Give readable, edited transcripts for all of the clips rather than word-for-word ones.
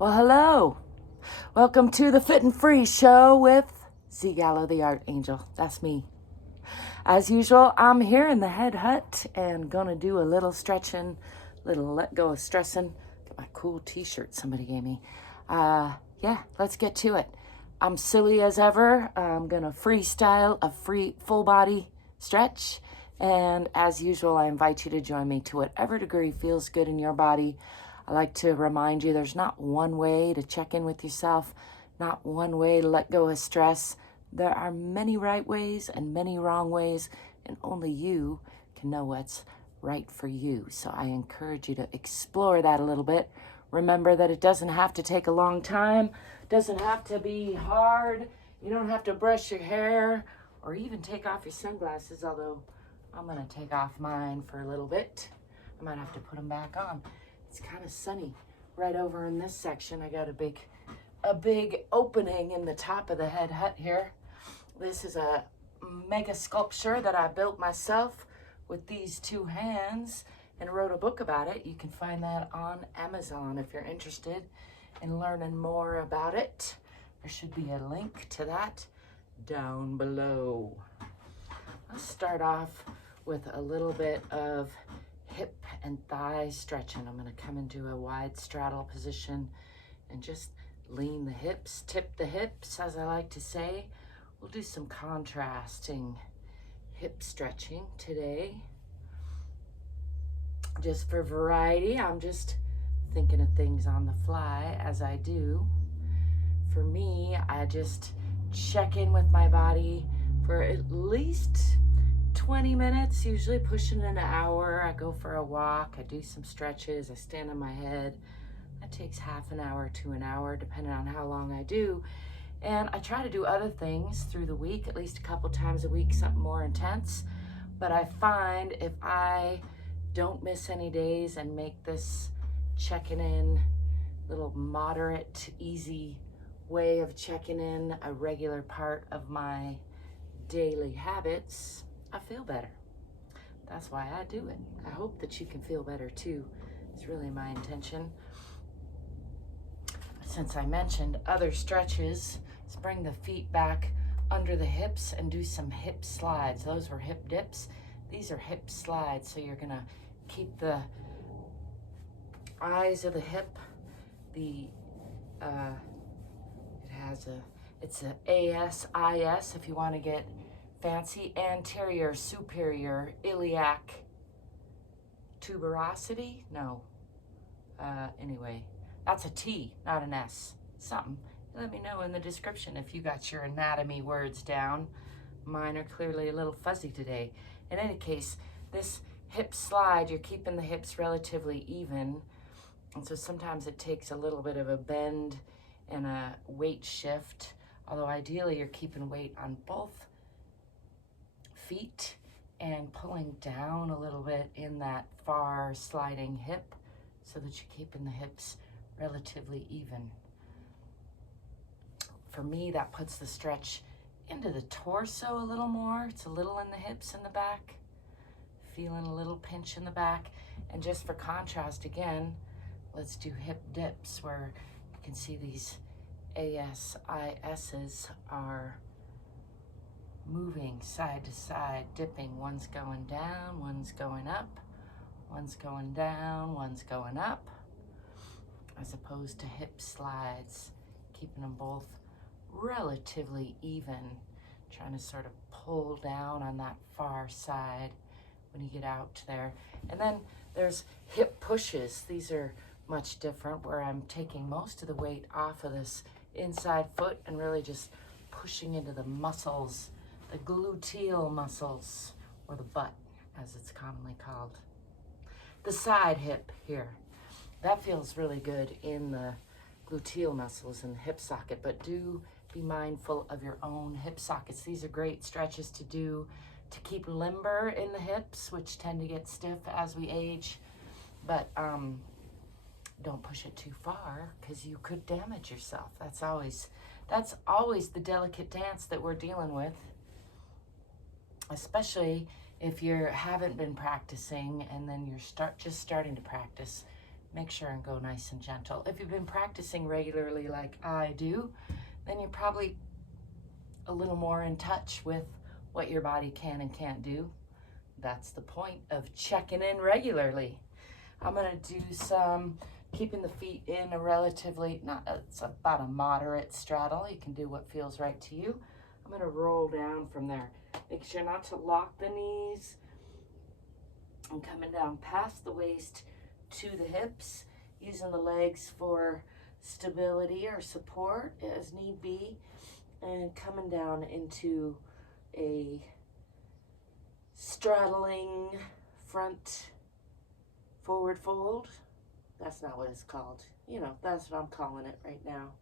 Well, hello. Welcome to the Fit and Free Show with ZGala the Art Angel. That's me. As usual, I'm here in the Head Hutt and gonna do a little stretching, little let go of stressing. Got my cool t-shirt somebody gave me. Yeah, let's get to it. I'm silly as ever. I'm gonna freestyle a free full body stretch. And as usual, I invite you to join me to whatever degree feels good in your body. I like to remind you there's not one way to check in with yourself, not one way to let go of stress. There are many right ways and many wrong ways, and only you can know what's right for you. So I encourage you to explore that a little bit. Remember that it doesn't have to take a long time, doesn't have to be hard. You don't have to brush your hair or even take off your sunglasses, although I'm gonna take off mine for a little bit. I might have to put them back on. It's kind of sunny right over in this section. I got a big opening in the top of the Head Hutt here. This is a mega sculpture that I built myself with these two hands and wrote a book about it. You can find that on Amazon if you're interested in learning more about it. There should be a link to that down below. Let's start off with a little bit of hip and thigh stretching. I'm going to come into a wide straddle position and just lean the hips, tip the hips, as I like to say. We'll do some contrasting hip stretching today. Just for variety, I'm just thinking of things on the fly as I do. For me, I just check in with my body for at least 20 minutes, usually pushing an hour. I go for a walk, I do some stretches, I stand on my head. That takes half an hour to an hour, depending on how long I do. And I try to do other things through the week, at least a couple times a week, something more intense. But I find if I don't miss any days and make this checking in, little moderate, easy way of checking in a regular part of my daily habits, I feel better. That's why I do it. I hope that you can feel better too. It's really my intention. Since I mentioned other stretches, let's bring the feet back under the hips and do some hip slides. Those were hip dips. These are hip slides. So you're gonna keep the eyes of the hip. It's a ASIS if you want to get fancy, anterior superior iliac tuberosity. No. Anyway, that's a T, not an S. Something. Let me know in the description if you got your anatomy words down. Mine are clearly a little fuzzy today. In any case, this hip slide, you're keeping the hips relatively even. And so sometimes it takes a little bit of a bend and a weight shift. Although ideally you're keeping weight on both feet and pulling down a little bit in that far sliding hip so that you're keeping the hips relatively even. For me, that puts the stretch into the torso a little more. It's a little in the hips and the back, feeling a little pinch in the back. And just for contrast again, let's do hip dips where you can see these ASISs are moving side to side, dipping. One's going down, one's going up, one's going down, one's going up, as opposed to hip slides, keeping them both relatively even, trying to sort of pull down on that far side when you get out there. And then there's hip pushes. These are much different, where I'm taking most of the weight off of this inside foot and really just pushing into the muscles, the gluteal muscles, or the butt, as it's commonly called. The side hip here, that feels really good in the gluteal muscles and the hip socket, but do be mindful of your own hip sockets. These are great stretches to do to keep limber in the hips, which tend to get stiff as we age, but don't push it too far because you could damage yourself. That's always the delicate dance that we're dealing with, especially if you haven't been practicing and then you're just starting to practice. make sure and go nice and gentle. If you've been practicing regularly like I do, then you're probably a little more in touch with what your body can and can't do. That's the point of checking in regularly. I'm gonna do some keeping the feet in a relatively, it's about a moderate straddle. You can do what feels right to you. I'm gonna roll down from there. Make sure not to lock the knees. I'm coming down past the waist to the hips, using the legs for stability or support as need be, and coming down into a straddling front forward fold. That's not what it's called. You know, that's what I'm calling it right now.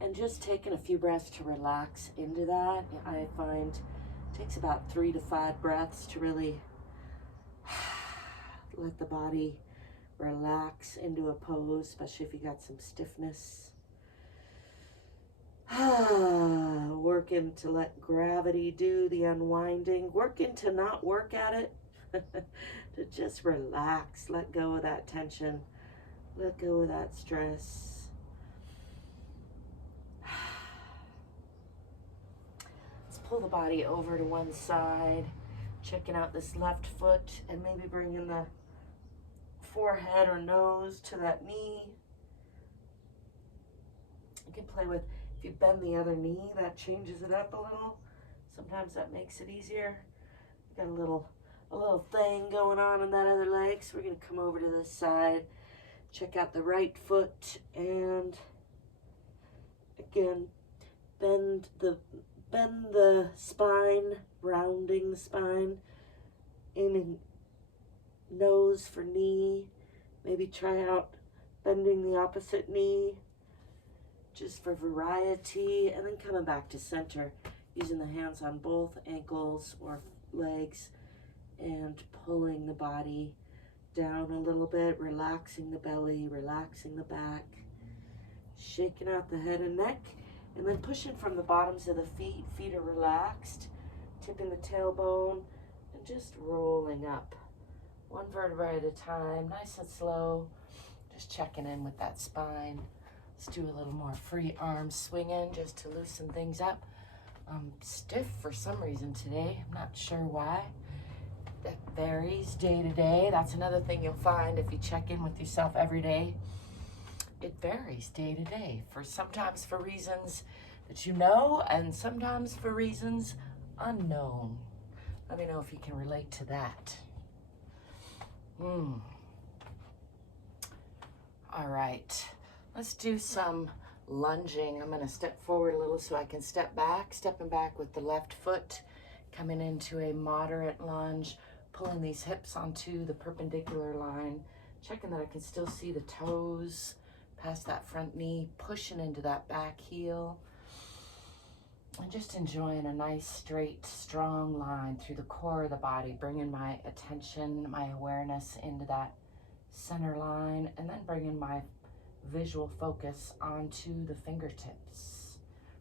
And just taking a few breaths to relax into that. I find it takes about 3 to 5 breaths to really let the body relax into a pose, especially if you got some stiffness. Working to let gravity do the unwinding, working to not work at it, to just relax, let go of that tension, let go of that stress. Let's pull the body over to one side, checking out this left foot, and maybe bringing the forehead or nose to that knee. You can play with, if you bend the other knee, that changes it up a little. Sometimes that makes it easier. Got a little thing going on in that other leg, so we're gonna come over to this side, check out the right foot, and again, bend the spine, rounding the spine, aiming nose for knee. Maybe try out bending the opposite knee, just for variety, and then coming back to center, using the hands on both ankles or legs, and pulling the body down a little bit, relaxing the belly, relaxing the back, shaking out the head and neck, and then pushing from the bottoms of the feet. Feet are relaxed, tipping the tailbone, and just rolling up. One vertebra at a time, nice and slow, just checking in with that spine. Let's do a little more free arm swinging just to loosen things up. I'm stiff for some reason today, I'm not sure why. That varies day to day. That's another thing you'll find if you check in with yourself every day. It varies day to day, sometimes for reasons that you know, and sometimes for reasons unknown. Let me know if you can relate to that. All right, let's do some lunging. I'm gonna step forward a little so I can step back, stepping back with the left foot, coming into a moderate lunge, pulling these hips onto the perpendicular line, checking that I can still see the toes past that front knee, pushing into that back heel, and just enjoying a nice, straight, strong line through the core of the body, bringing my attention, my awareness into that center line, and then bringing my visual focus onto the fingertips,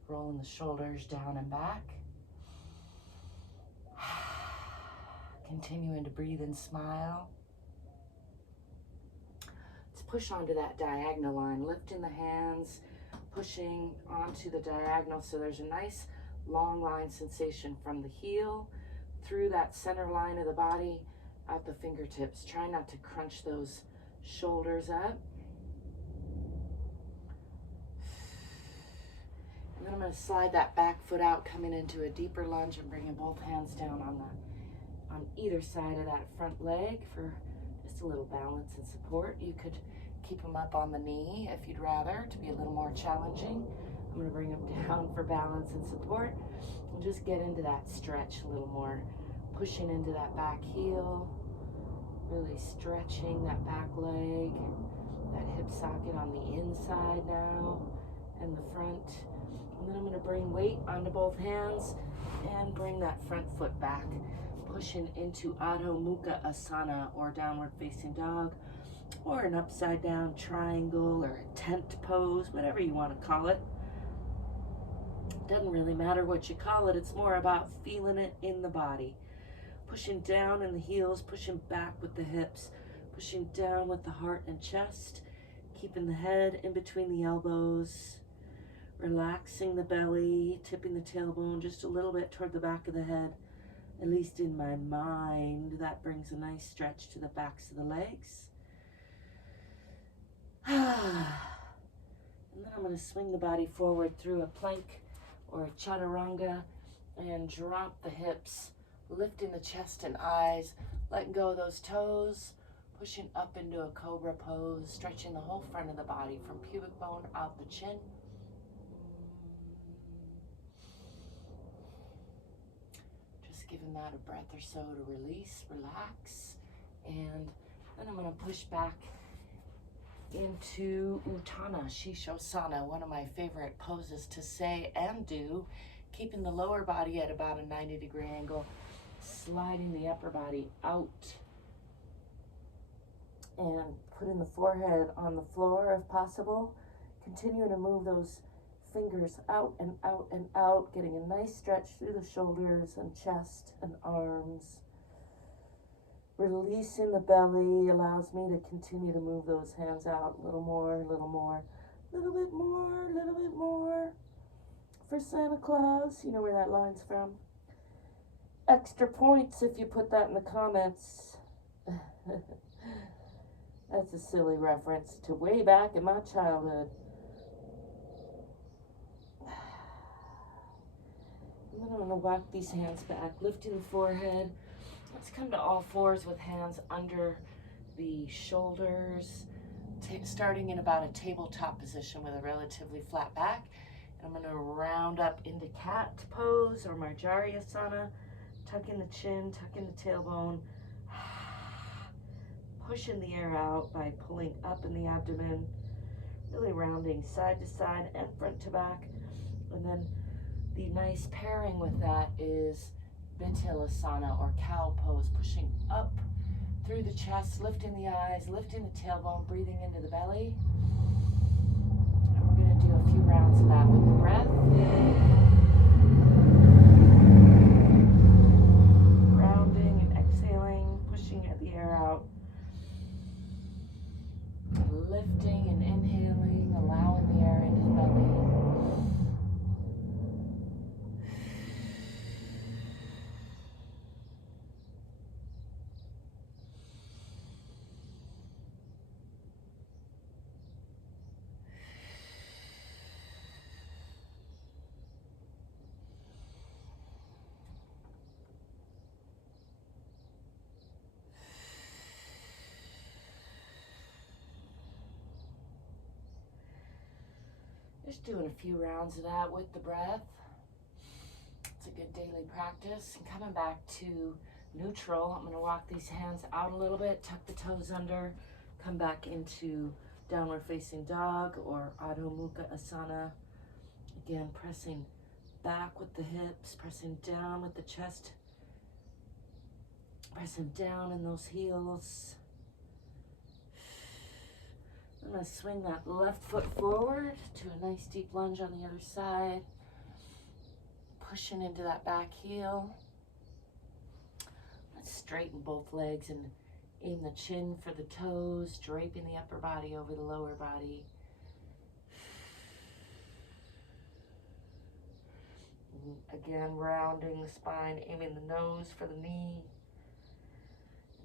rolling the shoulders down and back. Continuing to breathe and smile. Let's push onto that diagonal line, lifting the hands, pushing onto the diagonal so there's a nice long line sensation from the heel through that center line of the body, out the fingertips. Try not to crunch those shoulders up. And then I'm going to slide that back foot out, coming into a deeper lunge and bringing both hands down on either side of that front leg for just a little balance and support. You could keep them up on the knee if you'd rather, to be a little more challenging. I'm going to bring them down for balance and support, and just get into that stretch a little more, pushing into that back heel, really stretching that back leg, that hip socket on the inside now, and the front. And then I'm going to bring weight onto both hands and bring that front foot back, pushing into Adho Mukha Asana, or downward facing dog, or an upside down triangle, or a tent pose, whatever you want to call it. Doesn't really matter what you call it, it's more about feeling it in the body. Pushing down in the heels, pushing back with the hips, Pushing down with the heart and chest, keeping the head in between the elbows, relaxing the belly, tipping the tailbone just a little bit toward the back of the head. At least in my mind, that brings a nice stretch to the backs of the legs. And then I'm going to swing the body forward through a plank or a chaturanga and drop the hips, lifting the chest and eyes, letting go of those toes, pushing up into a cobra pose, stretching the whole front of the body from pubic bone out the chin. Giving that a breath or so to release, relax, and then I'm going to push back into Uttana Shishosana, one of my favorite poses to say and do, keeping the lower body at about a 90-degree angle, sliding the upper body out, and putting the forehead on the floor if possible. Continue to move those fingers out and out and out, getting a nice stretch through the shoulders and chest and arms. Releasing the belly allows me to continue to move those hands out a little more, a little more, a little bit more, a little bit more. For Santa Claus, you know where that line's from. Extra points if you put that in the comments. That's a silly reference to way back in my childhood. And then I'm going to walk these hands back, lifting the forehead. Let's come to all fours with hands under the shoulders, starting in about a tabletop position with a relatively flat back. And I'm going to round up into cat pose or Marjaryasana, tucking the chin, tucking the tailbone, pushing the air out by pulling up in the abdomen, really rounding side to side and front to back. And then the nice pairing with that is Vitilasana or cow pose, pushing up through the chest, lifting the eyes, lifting the tailbone, breathing into the belly. And we're going to do a few rounds of that with the breath. Rounding and exhaling, pushing the air out. Lifting and inhaling, allowing the air into the belly. Just doing a few rounds of that with the breath. It's a good daily practice. And coming back to neutral, I'm going to walk these hands out a little bit, tuck the toes under, come back into downward facing dog or Adho Mukha Asana. Again, pressing back with the hips, pressing down with the chest, pressing down in those heels. I'm going to swing that left foot forward to a nice deep lunge on the other side. Pushing into that back heel. Let's straighten both legs and aim the chin for the toes, draping the upper body over the lower body. Again, rounding the spine, aiming the nose for the knee.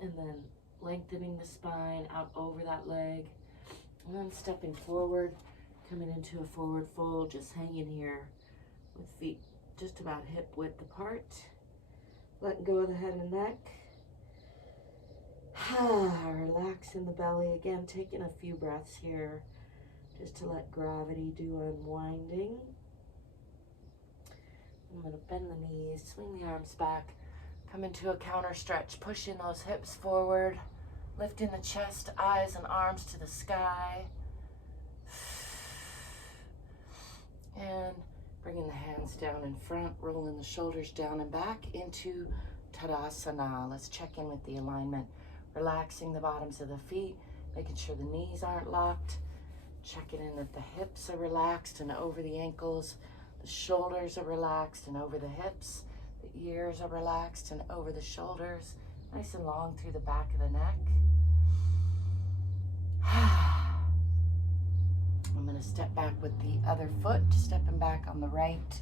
And then lengthening the spine out over that leg. And then stepping forward, coming into a forward fold, just hanging here with feet just about hip width apart. Letting go of the head and neck. Relaxing the belly. Again, taking a few breaths here just to let gravity do unwinding. I'm going to bend the knees, swing the arms back, come into a counter stretch, pushing those hips forward. Lifting the chest, eyes, and arms to the sky. And bringing the hands down in front, rolling the shoulders down and back into Tadasana. Let's check in with the alignment. Relaxing the bottoms of the feet, making sure the knees aren't locked. Checking in that the hips are relaxed and over the ankles. The shoulders are relaxed and over the hips. The ears are relaxed and over the shoulders. Nice and long through the back of the neck. I'm going to step back with the other foot, stepping back on the right.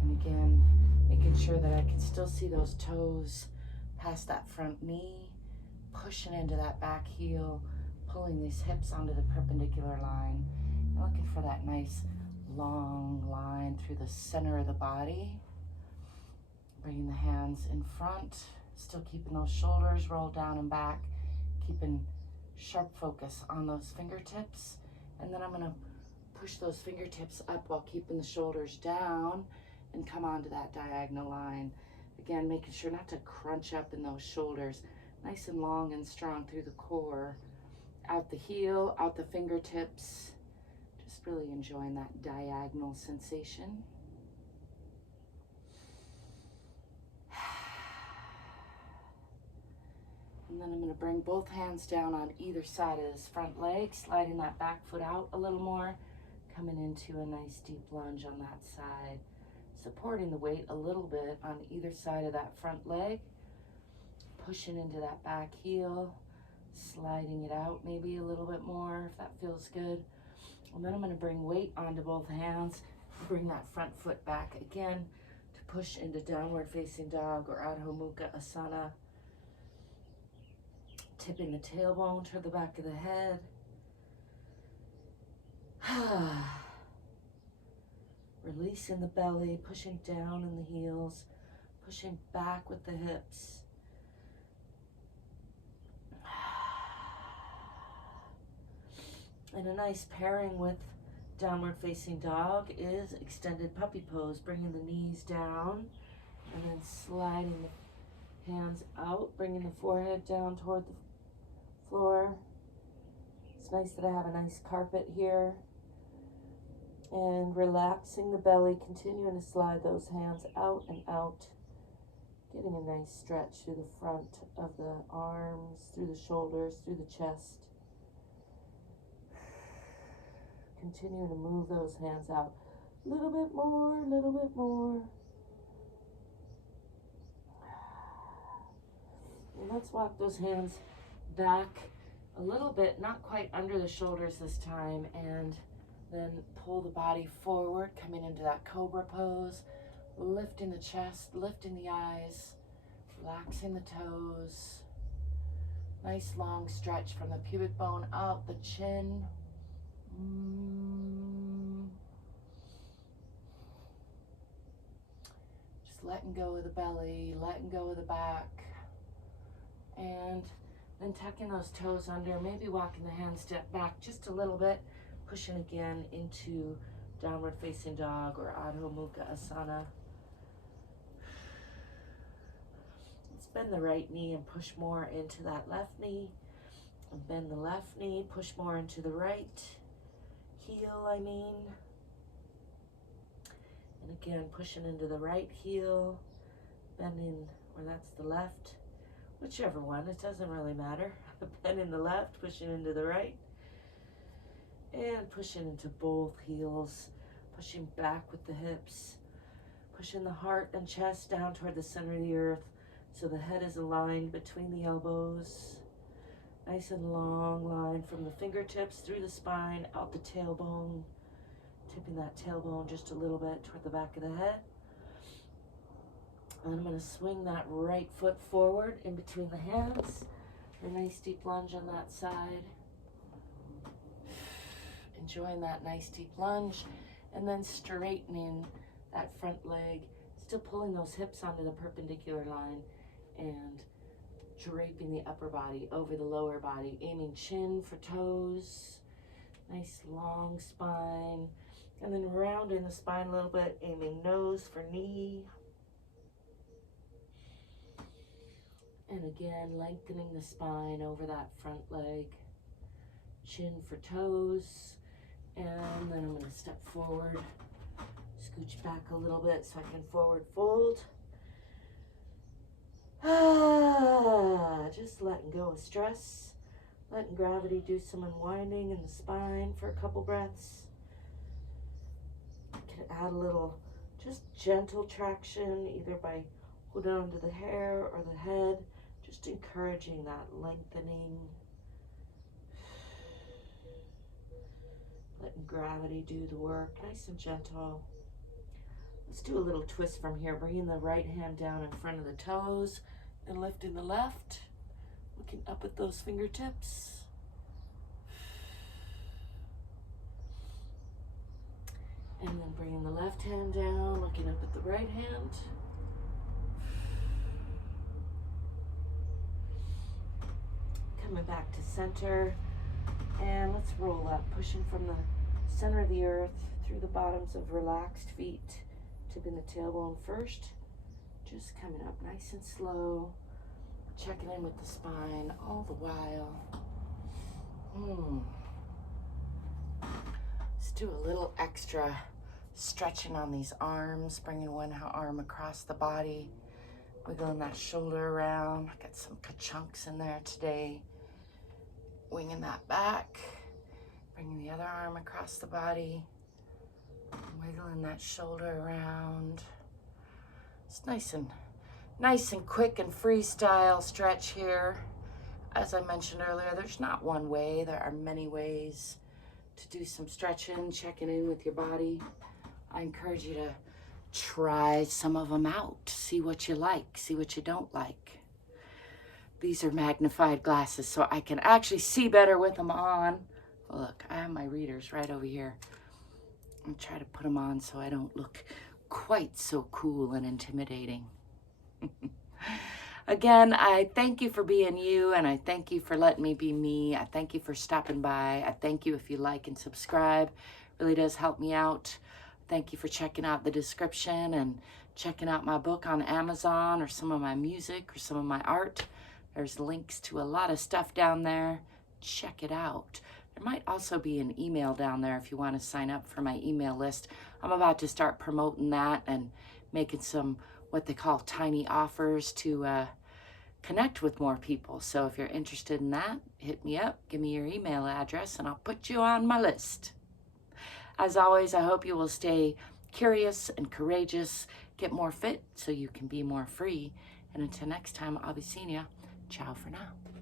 And again, making sure that I can still see those toes past that front knee, pushing into that back heel, pulling these hips onto the perpendicular line. And looking for that nice long line through the center of the body. Bringing the hands in front, still keeping those shoulders rolled down and back, keeping sharp focus on those fingertips. And then I'm going to push those fingertips up while keeping the shoulders down and come onto that diagonal line. Again, making sure not to crunch up in those shoulders. Nice and long and strong through the core. Out the heel, out the fingertips. Just really enjoying that diagonal sensation. And then I'm going to bring both hands down on either side of this front leg, sliding that back foot out a little more, coming into a nice deep lunge on that side, supporting the weight a little bit on either side of that front leg, pushing into that back heel, sliding it out maybe a little bit more if that feels good. And then I'm going to bring weight onto both hands, bring that front foot back again to push into downward facing dog or Adho Mukha Asana. Tipping the tailbone toward the back of the head. Releasing the belly, pushing down in the heels, pushing back with the hips. And a nice pairing with downward facing dog is extended puppy pose, bringing the knees down and then sliding the hands out, bringing the forehead down toward the floor. It's nice that I have a nice carpet here. And relaxing the belly, continuing to slide those hands out and out. Getting a nice stretch through the front of the arms, through the shoulders, through the chest. Continuing to move those hands out. A little bit more, a little bit more. And let's walk those hands back a little bit, not quite under the shoulders this time, and then pull the body forward, coming into that cobra pose, lifting the chest, lifting the eyes, relaxing the toes. Nice long stretch from the pubic bone out the chin. Just letting go of the belly, letting go of the back. And then tucking those toes under, maybe walking the hand step back just a little bit, pushing again into downward facing dog or Adho Mukha Asana. Let's bend the right knee and push more into that left knee. And bend the left knee, push more into the right heel, And again, pushing into the right heel, bending, or that's the left. Whichever one, it doesn't really matter. Bending the left, pushing into the right. And pushing into both heels. Pushing back with the hips. Pushing the heart and chest down toward the center of the earth so the head is aligned between the elbows. Nice and long line from the fingertips through the spine, out the tailbone. Tipping that tailbone just a little bit toward the back of the head. And I'm going to swing that right foot forward in between the hands. A nice deep lunge on that side. Enjoying that nice deep lunge. And then straightening that front leg. Still pulling those hips onto the perpendicular line. And draping the upper body over the lower body. Aiming chin for toes. Nice long spine. And then rounding the spine a little bit. Aiming nose for knee. And again, lengthening the spine over that front leg. Chin for toes. And then I'm going to step forward. Scooch back a little bit so I can forward fold. Just letting go of stress. Letting gravity do some unwinding in the spine for a couple breaths. Can add a little just gentle traction, either by holding onto the hair or the head. Just encouraging that lengthening. letting gravity do the work, nice and gentle. Let's do a little twist from here, bringing the right hand down in front of the toes and lifting the left, looking up at those fingertips. And then bringing the left hand down, looking up at the right hand. Coming back to center, and let's roll up, pushing from the center of the earth through the bottoms of relaxed feet, tipping the tailbone first, just coming up nice and slow, checking in with the spine all the while. Let's do a little extra stretching on these arms, bringing one arm across the body, wiggling that shoulder around. I got some ka-chunks in there today. Winging that back, bringing the other arm across the body, wiggling that shoulder around. It's nice and quick and freestyle stretch here. As I mentioned earlier, there's not one way. There are many ways to do some stretching, checking in with your body. I encourage you to try some of them out, see what you like, see what you don't like. These are magnified glasses, so I can actually see better with them on. Look, I have my readers right over here. I'll try to put them on so I don't look quite so cool and intimidating. Again, I thank you for being you, and I thank you for letting me be me. I thank you for stopping by. I thank you if you like and subscribe. It really does help me out. Thank you for checking out the description and checking out my book on Amazon, or some of my music, or some of my art. There's links to a lot of stuff down there. Check it out. There might also be an email down there if you want to sign up for my email list. I'm about to start promoting that and making some what they call tiny offers to connect with more people. So if you're interested in that, hit me up, give me your email address, and I'll put you on my list. As always, I hope you will stay curious and courageous, get more fit so you can be more free. And until next time, I'll be seeing you. Ciao for now.